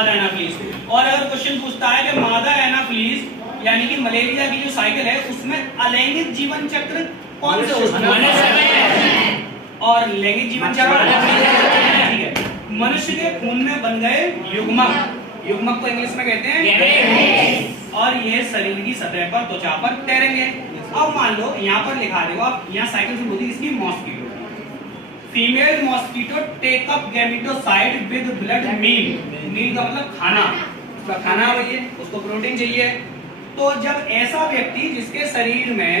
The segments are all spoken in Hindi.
मादा एनाफिलीज। और अगर क्वेश्चन पूछता है कि मादा एनाफिलीज यानी कि मलेरिया की जो साइकिल है उसमें अलैंगिक जीवन चक्र कौन से होते हैं? और लैंगिक जीवन चक्र ठीक है। मनुष्य के खून में बन गए युग्मक, युग्मक को इंग्लिश में कहते हैं, और ये शरीर की सतह पर त्वचा पर तैरेंगे। अब मान लो यहाँ पर लिखा देखो आप, यहाँ साइकिल से होती है इसकी mosquito. Female mosquito take up gametocyte with blood meal, meal का मतलब खाना, उसका खाना वही है, उसको प्रोटीन चाहिए। तो जब ऐसा व्यक्ति जिसके शरीर में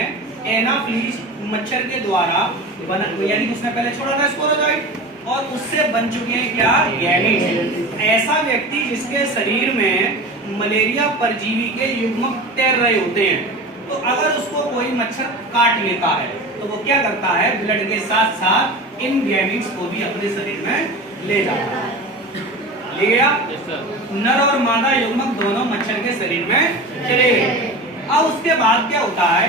एनाफिलीज मच्छर के द्वारा बना, यानी कि उसने पहले छोड़ा था स्पोरोजोइट और उससे बन चुके हैं क्या गैमीट, ऐसा व्यक्ति जिसके शरीर में मलेरिया परजीवी के युग्मक तैर रहे होते हैं, तो अगर उसको कोई मच्छर काट लेता है तो वो क्या करता है, ब्लड के साथ साथ इन गैमीट्स को भी अपने शरीर में ले जाता है। ले गया? नर और मादा युग्मक दोनों मच्छर के शरीर में चले गए। अब उसके बाद क्या होता है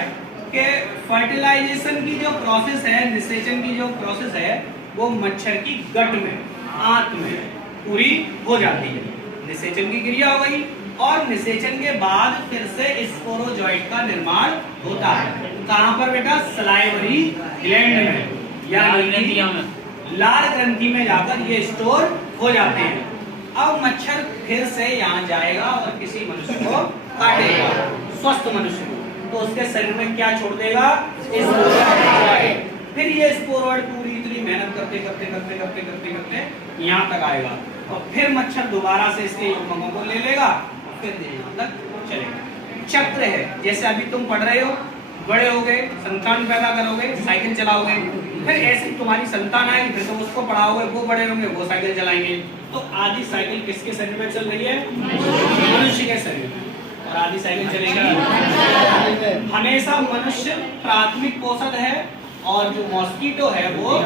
कि फर्टिलाइजेशन की जो प्रोसेस है, निषेचन की जो प्रोसेस है, वो मच्छर की गट में, आंत में पूरी हो जाती है। निषेचन की क्रिया हो गई और निषेचन के बाद फिर से स्पोरोजोइट का निर्माण होता है। कहां पर बेटा? सलाइवरी ग्लैंड में, यानी लार ग्रंथि में जाकर ये स्टोर हो जाते हैं। अब मच्छर फिर से यहाँ जाएगा और किसी मनुष्य को काटेगा, स्वस्थ मनुष्य को, तो उसके शरीर में क्या छोड़ देगा? स्पोरोइड। फिर ये स्पोरोइड पूरी इतनी मेहनत करते करते करते करते करते करते यहाँ तक आएगा और फिर मच्छर दोबारा से इसके युग्मकों को ले लेगा, फिर यहाँ तक चलेगा। चक्र है, जैसे अभी तुम पढ़ रहे हो, बड़े हो गए, संतान पैदा करोगे, साइकिल चलाओगे, फिर ऐसी तुम्हारी संतान आएगी, फिर तुम उसको पढ़ाओगे, वो बड़े होंगे, वो साइकिल चलाएंगे। तो आधी साइकिल किसके शरीर में चल रही है? मनुष्य के शरीर में। और आधी साइकिल चलेगी हमेशा मनुष्य प्राथमिक पोषक है और जो मॉस्किटो है वो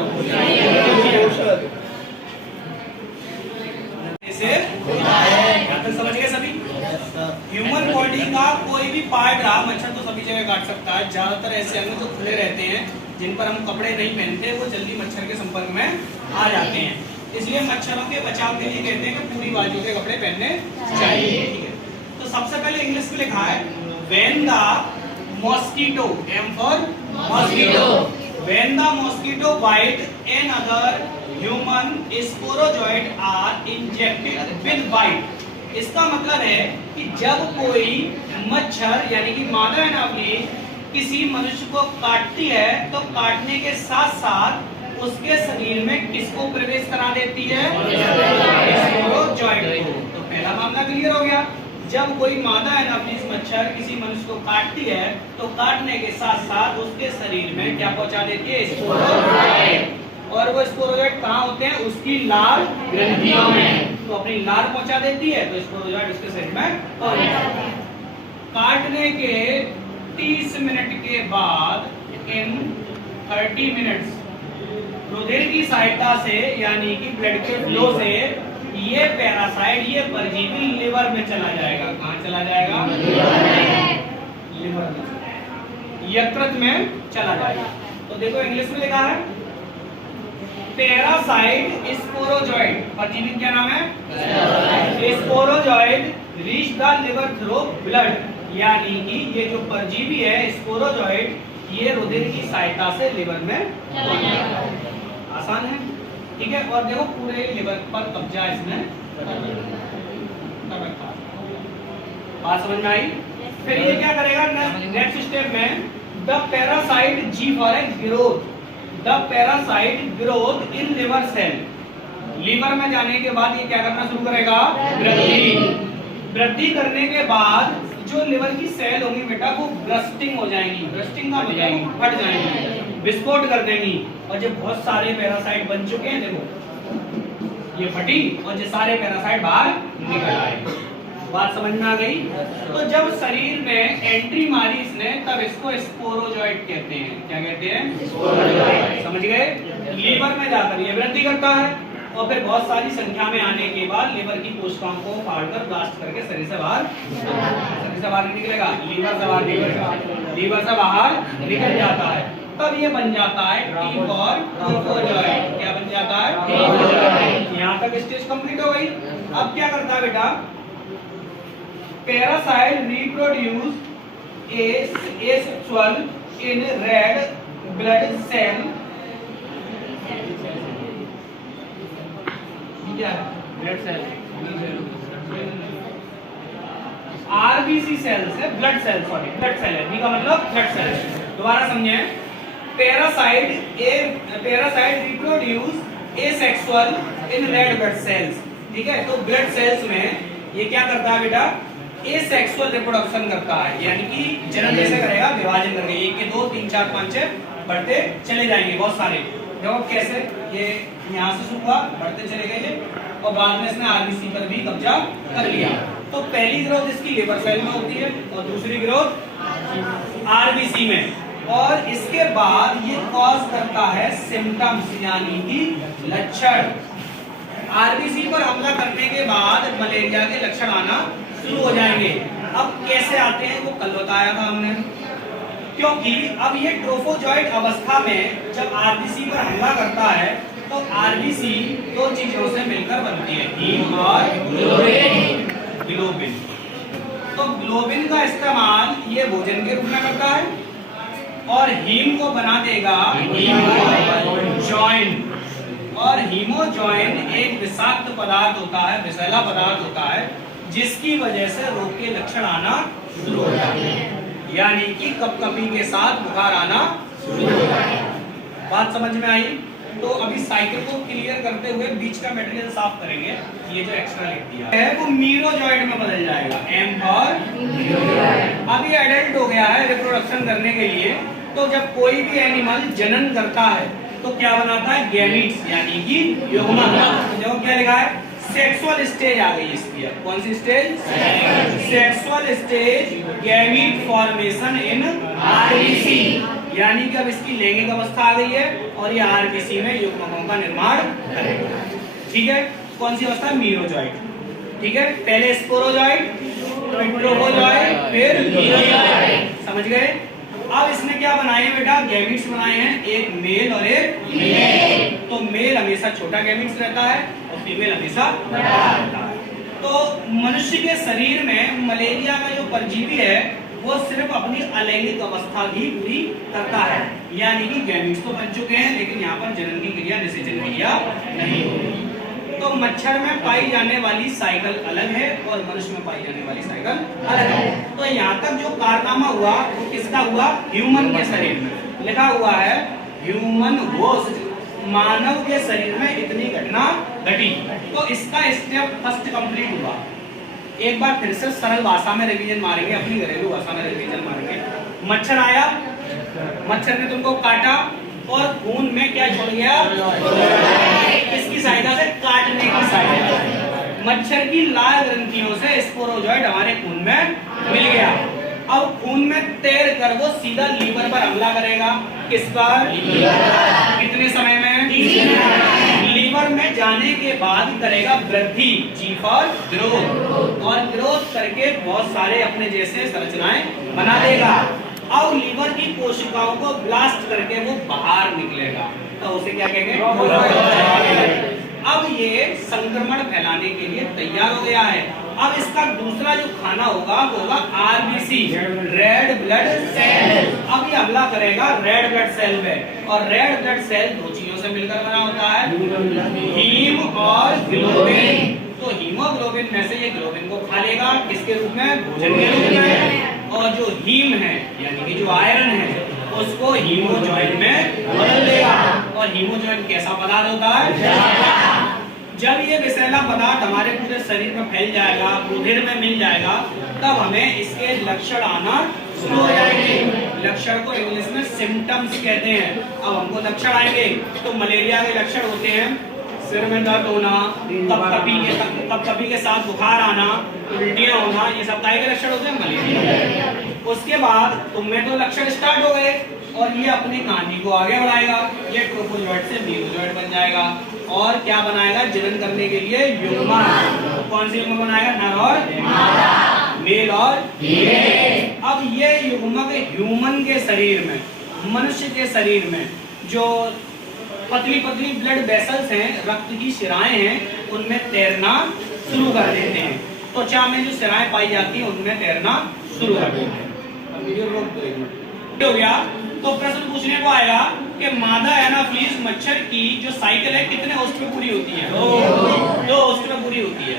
समझ गए सभी? ह्यूमन बॉडी का कोई भी पार्ट रहा, मच्छर तो सभी जगह काट सकता है। ज्यादातर ऐसे अंग जो खुले रहते हैं, जिन पर हम कपड़े नहीं पहनते, वो जल्दी मच्छर के संपर्क में आ जाते हैं। इसलिए मच्छरों के बचाव के लिए कहते हैं कि पूरी बाजू के कपड़े पहनने चाहिए। ठीक है, तो सबसे पहले इंग्लिश में लिखा है when the mosquito, M for mosquito, when the mosquito bite another human sporozoite are injected with bite. इसका मतलब है कि जब कोई मच्छर यानी कि मादा एनाफिलीज किसी मनुष्य को काटती है तो काटने के साथ साथ उसके शरीर में किसको प्रवेश करा देती है? स्पोरोजोइट को। तो पहला मामला क्लियर हो गया। जब कोई मादा एनाफिलीज मच्छर किसी मनुष्य को काटती है तो काटने के साथ साथ उसके शरीर में क्या पहुंचा देती है? स्पोरोजोइट। और वो स्पोरोजोइट कहाँ होते हैं? उसकी लार ग्रंथियों में। तो अपनी लार पहुंचा देती है तो स्पोरोजोइट उसके शरीर में पहुंच जाता है। काटने के 30 मिनट के बाद, इन 30 मिनट्स, रुधिर की सहायता से यानी कि ब्लड के फ्लो से ये पैरासाइट, ये परजीवी लिवर में चला जाएगा। कहाँ चला जाएगा? लिवर में, यकृत में चला जाएगा। तो देखो इंग्लिश में लिखा है पैरासाइट स्पोरोजोइड, परजीवी क्या नाम है? Sporozoite reach the liver through blood, यानी कि ये जो परजीवी है स्पोरोजोइड, ये रुधिर की सहायता से लिवर में आसान है। ठीक है, और देखो पूरे लिवर पर कब्जा इसने कर रखा। बात समझ में आई? फिर ये क्या करेगा नेक्स्ट स्टेप में? The parasite, G for growth, the parasite growth in liver cell. Liver में जाने के बाद ये क्या करना शुरू करेगा? वृद्धि। वृद्धि करने के बाद जो लिवर की सेल होंगी बेटा वो ब्रस्टिंग हो जाएंगी। ब्रस्टिंग का मतलब फट जाएंगी, विस्फोट कर देंगी। और जब बहुत सारे पैरासाइट बन चुके हैं, देखो ये फटी और ये सारे पैरासाइट बाहर निकल आए। बात समझ में आ गई? तो जब शरीर में एंट्री मारी इसने, तब इसको स्पोरोजोइट कहते हैं। क्या कहते हैं? स्पोरोजोइट। समझ गए? लीवर में जाकर ये वृद्धि करता है और फिर बहुत सारी संख्या में आने के बाद लिवर की कोशिकाओं को फाड़कर ब्लास्ट करके शरीर से बाहर निकलेगा। लीवर से बाहर, लीवर से बाहर निकल जाता है। तब ये बन जाता है टी फॉर ट्रोफोजोइट। क्या बन जाता है? यहाँ तक स्टेज कंप्लीट हो गई। अब क्या करता है बेटा, parasite reproduce asexual in red blood cell, क्या है ब्लड सेल, आरबीसी सेल्स है, blood cell, sorry blood cell है, बी का मतलब ब्लड सेल। दोबारा समझे, parasite reproduce asexual in red blood cells, ठीक है। तो ब्लड सेल्स में ये क्या करता है बेटा, एसेक्सुअल रिप्रोडक्शन करता है, यानी कि जन्म जैसे करेगा, विभाजन करके 1 के 2 3 4 5 6 बढ़ते चले जाएंगे बहुत सारे। देखो कैसे, ये यहाँ से शुरू हुआ, बढ़ते चले गए और बाद में इसने आरबीसी पर भी कब्जा कर लिया। तो पहली ग्रोथ इसकी लिवर सेल में होती है और दूसरी ग्रोथ आरबीसी में, और इसके बाद ये कॉज करता है सिम्टम्स यानी कि लक्षण। आरबीसी पर हमला करने के बाद मलेरिया के लक्षण आना शुरू हो जाएंगे। अब कैसे आते हैं वो कल बताया था हमने, क्योंकि अब ये ट्रोफोजॉइड अवस्था में जब आरबीसी पर हमला करता है तो आरबीसी दो चीजों से मिलकर बनती है, हीम और ग्लोबिन। तो ग्लोबिन का इस्तेमाल ये भोजन के रूप में करता है और हीम को बना देगा हीमोजॉइन, और हीमोजॉइन एक विषाक्त पदार्थ होता है, विषैला पदार्थ होता है, जिसकी वजह से रोग के लक्षण आना शुरू हो जाते हैं, यानी कि कपकपी के साथ बुखार आना शुरू हो जाता है। बात समझ में आई? तो अभी साइकिल को क्लियर करते हुए बीच का मटेरियल साफ करेंगे। ये जो एक्स्ट्रा लिख दिया है वो मीरोजॉइड में बदल जाएगा, एम फॉर मीरोजॉइड। अभी एडल्ट हो गया है रिप्रोडक्शन करने के लिए, तो जब कोई भी एनिमल जनन करता है तो क्या बनाता है, गैमीट्स यानी कि युग्मक। देखो क्या लिखा है, सेक्सुअल स्टेज आ गई इसकी। अब कौन सी stage, sexual stage gamete formation in RBC, यानी कि अब इसकी लैंगिक अवस्था आ गई है और ये आरबीसी में युग्मकों का निर्माण करेगा, ठीक है। कौन सी अवस्था, मीरोजॉइड, ठीक है। पहले स्पोरोजॉइड, ट्रोफोजॉइड, फिर मीरोजॉइड, समझ गए। अब इसने क्या बनाए हैं बेटा, गैमीट्स बनाए हैं, एक मेल और एक फीमेल। तो मेल हमेशा छोटा गैमीट्स रहता है और फीमेल हमेशा बड़ा रहता है। तो मनुष्य के शरीर में मलेरिया का जो परजीवी है वो सिर्फ अपनी अलैंगिक अवस्था ही पूरी करता है, यानी कि गैमीट्स तो बन चुके हैं लेकिन यहाँ पर जनन की क्रिया, निषेचन क्रिया नहीं हो रही। तो मच्छर में पाई जाने वाली साइकिल अलग है और मनुष्य में पाई जाने वाली साइकिल अलग है। तो यहाँ तक जो कारनामा हुआ वो किसका हुआ, ह्यूमन के शरीर में। लिखा हुआ है ह्यूमन होस्ट, मानव के शरीर में इतनी घटना घटी। तो इसका स्टेप फर्स्ट कंप्लीट हुआ। एक बार फिर से सरल भाषा में रिवीजन मारेंगे, अपनी घरेलू भाषा में रिवीजन मारेंगे। मच्छर आया, मच्छर ने तुमको काटा और खून में क्या छोड़ गया, किसकी सहायता से, काटने की सहायता से। मच्छर की लाल ग्रंथियों से स्पोरोजॉइड हमारे खून में मिल गया। अब खून में तैर कर वो सीधा लीवर पर हमला करेगा, किस पर, कितने समय में, लीवर में जाने के बाद करेगा वृद्धि, जी फॉर ग्रोथ, और ग्रोथ करके बहुत सारे अपने जैसे संरचनाएं बना देगा। अब लीवर की कोशिकाओं को ब्लास्ट करके वो बाहर निकलेगा, तो उसे क्या कहेंगे, अब ये संक्रमण फैलाने के लिए तैयार हो गया है। अब इसका दूसरा जो खाना होगा वो होगा आरबीसी, रेड ब्लड सेल। अब ये हमला करेगा रेड ब्लड सेल पे, और रेड ब्लड सेल दो चीजों से मिलकर बना होता है, हीम और ग्लोबिन। तो हीमोग्लोबिन में से ये ग्लोबिन को खा लेगा, किसके रूप में, भोजन के रूप में, और जो हीम है यानी कि जो आयरन है उसको हीमोजॉइन में बदल देगा। और हीमोजॉइन कैसा पदार्थ होता है, जब ये विषैला पदार्थ हमारे पूरे शरीर में फैल जाएगा, रुधिर में मिल जाएगा, तब हमें इसके लक्षण आना शुरू हो जाएंगे। लक्षण को इंग्लिश में सिम्टम्स कहते हैं। अब हमको लक्षण आएंगे तो मलेरिया के लक्षण होते हैं, सिर में दर्द होना, कपकपी के साथ बुखार आना, उल्टियां होना, ये सब काय के लक्षण होते हैं, मलेरिया। उसके बाद तुम में तो लक्षण स्टार्ट हो गए और ये अपनी कहानी को आगे बढ़ाएगा, ये ट्रोफोजॉइड से मीरोजॉइड बन जाएगा और क्या बनाएगा, जनन करने के लिए युग्मक। कौन सी युग्मक बनाएगा, नर और मेल और फीमेल। अब ये युग्मक ह्यूमन के शरीर में, मनुष्य के शरीर में जो पतली पतली ब्लड वेसल्स हैं, रक्त की शिराएं हैं, उनमें तैरना शुरू कर देते हैं। त्वचा में जो सिराएं पाई जाती हैं उनमें तैरना शुरू कर देते हैं। हो गया तो प्रश्न पूछने को आएगा कि मादा एनाफ्लीज मच्छर की जो साइकिल है कितने होस्ट पे पूरी होती है? 2 होस्ट पे पूरी होती है।